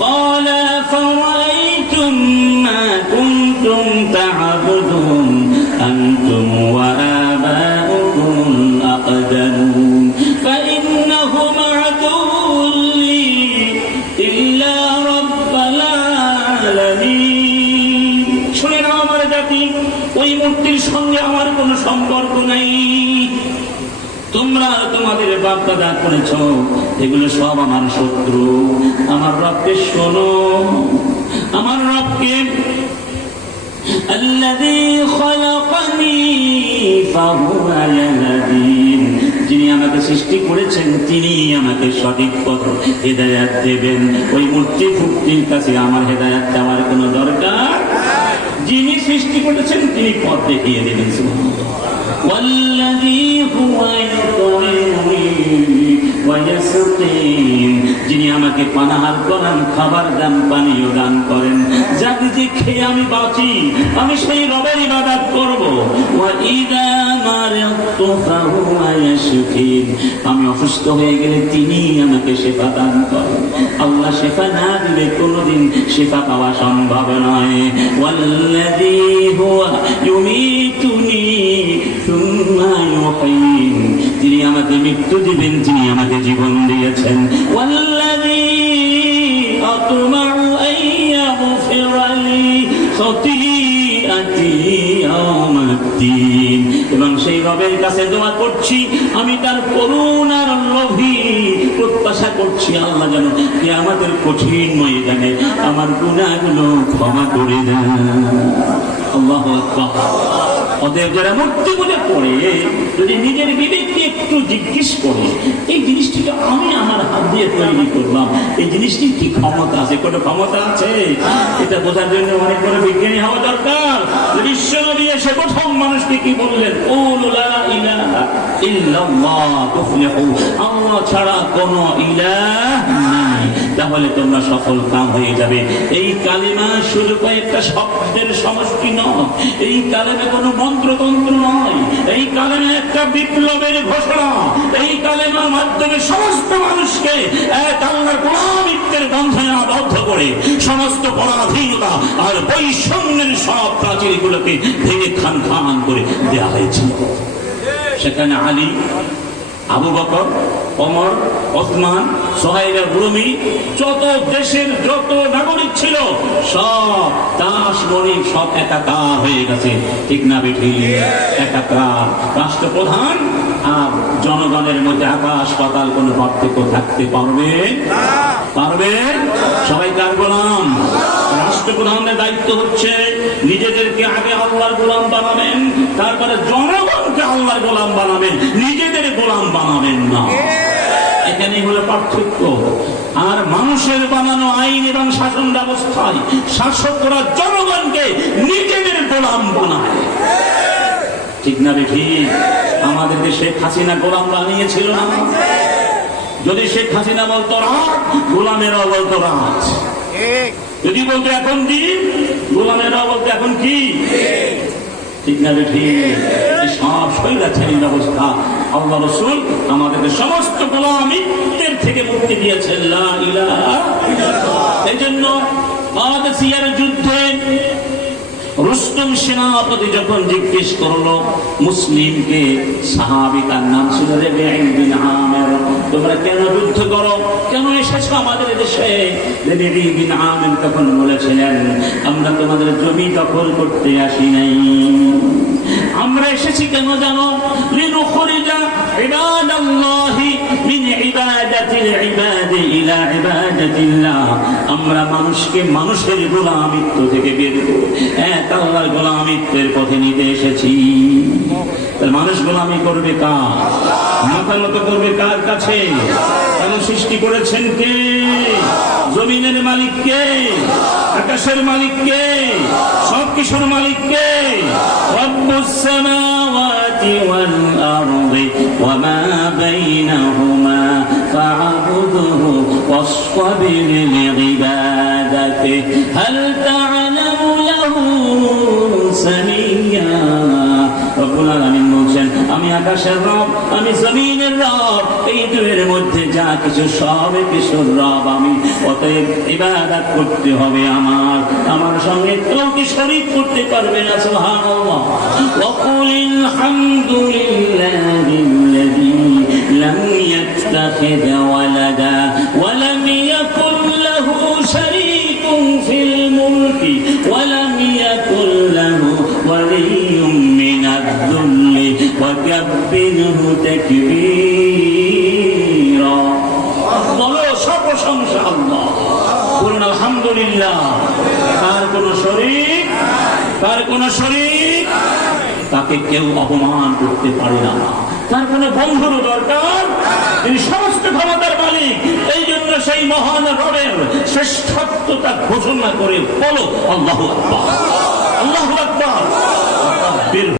قال فرأيتم ما كنتم تعبدون أنتم وآباؤكم الأقدمون فإنهم عدو لي إلا رب العالمين শুনে নাও আমার জাতি ওই মূর্তির সঙ্গে আমার কোনো সম্পর্ক নাই তোমরা তোমাদের বাপ দাদা করেছ এগুলো সব আমার শত্রু আমার রবকে শোনো আমার রবকে الذي خلقني فهو يهدين যিনি আমাকে সৃষ্টি করেছেন তিনি আমাকে সঠিক পথ হেদায়াত দেবেন ওই মূর্তি ফুক্তির কাছে আমার হেদায়াত দেওয়ার কোনো দরকার যিনি সৃষ্টি করেছেন তিনি পথ দেখিয়ে দেবেন যিনি আমাকে পানাহার করেন, খাবার দান, পানীয় দান করেন। যে খেয়ে আমি বাঁচি, আমি সেই রবের আমি অসুস্থ হয়ে গেলে তিনি আমাকে সেবা দান করেন। আল্লাহ সেবা না দিলে কোনোদিন সেবা পাওয়া সম্ভব নয়। আমাকে মৃত্যু দিবেন তিনি আমাকে জীবন দিয়েছেন। এবং সেই রবের কাছে দোয়া করছি, আমি তার করুণার লোভী প্রত্যাশা করছি, আল্লাহ যেন আমাদের কঠিন ময়দানে আমার গুণাগুলো ক্ষমা করে দেন। আল্লাহ অতএব যারা মূর্তি পূজা করে, যদি নিজের বিবেককে একটু জিজ্ঞেস করে, এই জিনিসটিকে আমি আমার হাত দিয়ে তৈরি করলাম, এই জিনিসটির কি ক্ষমতা আছে? কোনো ক্ষমতা আছে? এটা বোঝার জন্য অনেক বড় বিজ্ঞানী হওয়া দরকার। বিশ্ব নবী এসে প্রথম মানুষকে কি বললেন? আল্লাহ ছাড়া কোনো ইলাহ তাহলে তোমরা সফল কাম হয়ে যাবে। এই কালিমা শুধু কয়েকটা শব্দের সমষ্টি নয়, এই কালেমে কোনো মন্ত্রতন্ত্র নয়, এই কালেমে একটা বিপ্লবের ঘোষণা, এই কালেমার মাধ্যমে সমস্ত মানুষকে এক আল্লাহর গোলামিত্বের বন্ধনে আবদ্ধ করে সমস্ত পরাধীনতা আর বৈষম্যের সব প্রাচীরগুলোকে ভেঙে খান খান করে দেওয়া হয়েছিল। সেখানে আলী আবু বকর অমর ওসমান সোহাইব রুমি যত দেশের যত নাগরিক ছিল, সব দাস গরিব সব একাকার হয়ে গেছে। ঠিক না বেঠি? একাকার। রাষ্ট্রপ্রধান আর জনগণের মধ্যে আকাশ পাতাল কোনো পার্থক্য থাকতে পারবে? পারবে সবাই কার গোলাম। রাষ্ট্রপ্রধানের দায়িত্ব হচ্ছে নিজেদেরকে আগে আল্লাহর গোলাম বানাবেন, তারপরে জনগণকে আল্লাহর গোলাম বানাবেন নিজেদের গোলাম বানাবেন না। এখানে হলো পার্থক্য। আর মানুষের বানানো আইন এবং শাসন ব্যবস্থায় শাসকরা জনগণকে নিজেদের গোলাম বানায়। ঠিক না বেঠি আমাদেরকে শেখ হাসিনা গোলাম বানিয়েছিল না? যদি শেখ হাসিনা বলতো রাত গোলামেরাও বলতো রাত যদি বলতো এখন দিন গোলামেরাও বলতো এখন কি? ঠিক না ঠিক সব স্বৈরাচারী ব্যবস্থা। আল্লাহ রসুল আমাদেরকে সমস্ত গোলামিত্বের থেকে মুক্তি দিয়েছেন। এই জন্য কাদেসিয়ার যুদ্ধে রুস্তম সেনাপতি যখন জিজ্ঞেস করল, মুসলিমকে সাহাবি তার নাম ছিল তোমরা কেন যুদ্ধ করো? কেন এসেছ আমাদের দেশে? আমের তখন বলেছিলেন, আমরা তোমাদের জমি দখল করতে আসি নাই। আমরা এসেছি কেন জানো? লিনুখরিজা ইবাদাল্লাহি মিন ইবাদাতিল ইবাদি ইলা ইবাদাতিল্লাহ আমরা মানুষকে মানুষের গোলামিত্ব থেকে বের এক আল্লাহর গোলামিত্বের পথে নিতে এসেছি। মানুষ গোলামি করবে কার? করবে কার কাছে? সৃষ্টি করেছেন কে? জমিনের মালিক কে? আকাশের মালিক কে? সব কিছুর মালিক কে? রব্বুস ওয়া বাইনাহুমা ফা'বুদহু ওয়াসতাবির লিইবাদাতিহি হাল তা'লামু লাহু সামিয়্যা রব্বুল আলামিন বলছেন আমি আকাশের রব আমি জমিনের রব এই দুয়ের মধ্যে যা কিছু সবে কিছু রব আমি অতএব ইবাদত করতে হবে আমার আমার সঙ্গে কাউকে শরীক করতে পারবে না সুবহানাল্লাহ وقل الحمد يتخذ ولدا ولم يكن له شريك في الملك ولم يكن له ولي من الذل وكبره تكبيرا বলো সব প্রশংসা আল্লাহ বলুন আলহামদুলিল্লাহ তার কোন শরীর তার কোন শরীর তাকে কেউ অপমান করতে পারে না তার কোনো বন্ধুরও দরকার তিনি সমস্ত ক্ষমতার মালিক। এই জন্য সেই মহান রবের শ্রেষ্ঠত্বতা ঘোষণা করে বলো, আল্লাহ আকবার। আল্লাহ